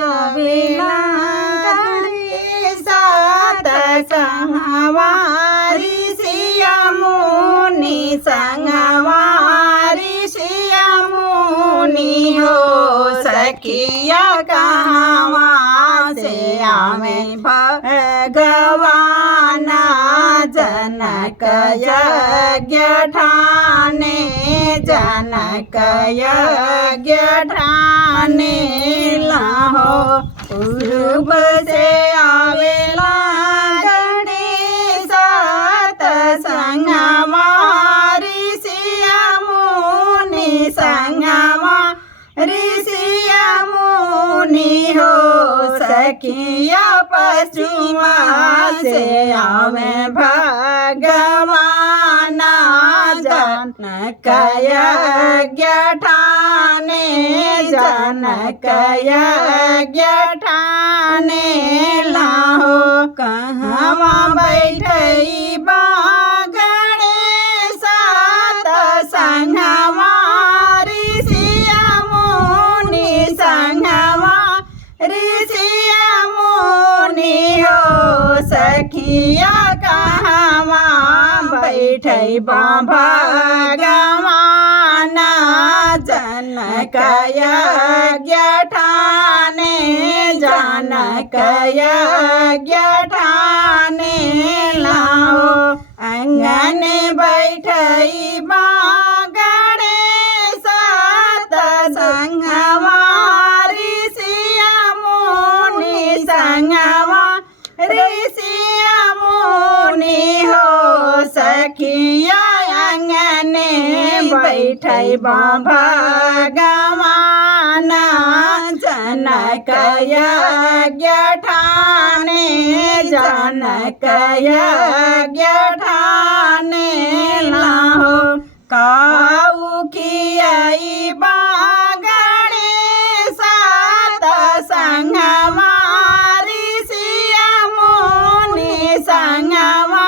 आवेला गणेशा संगवारी सिया मुनि संगवारी सिया मुनि हो सखिया कहाँ से आवे भगवान जनक यज्ञ ठाने जनक यज्ञ ठाने लाहो पूर्व से आवेला गणेश संगवारी सिया मुनि संगवा ऋषिया मुनि हो सखिया पश्चिमा से आवे भगवान जनक यज्ञ ठाने जनक यज्ञ ठाने लाहो कहवा बैठई बा गणेश संगवा ऋषिया मुनि संगवा ऋषिया मुनि हो सखिया कहवा बैठई भगवान जनक यज्ञ ठाने जनक यज्ञ ठाने लाओ अंगन बैठई बा गणेश संगवा ऋषिया मुनि संगवा ऋषिया मुनि हो सखिया अंगने बैठई भगवान जनक यज्ञ ठाने जनक यज्ञ ठाने लाहो काऊ कियाई बा गणेश संगवा ऋषिया मुनि संगवा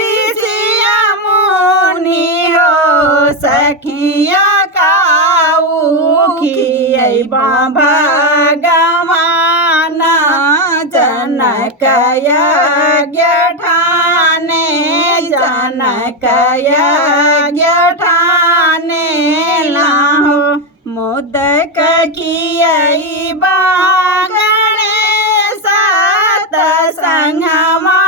ऋषिया मुनि हो सखिया काऊ कियाई बा भगवान जनक यज्ञ ठाने जनक यज्ञ ठाने लाहो मोदक कियाई बा गणेश संगवा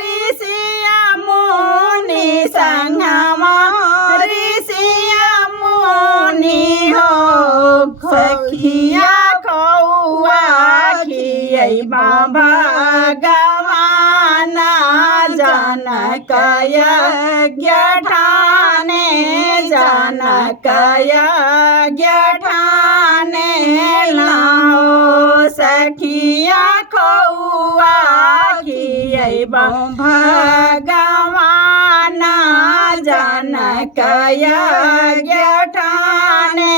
ऋषिया मुनि संगवा ऋषिया मुनि हो सखिया कौआ खियाई बा भगवान जनक यज्ञ ठाने जनक यज्ञ ठाने लाओ सखिया कौआ खियाई बा भगवान जनक यज्ञ ठाने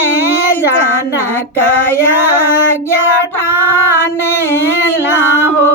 जनक यज्ञ ठाने लाहो।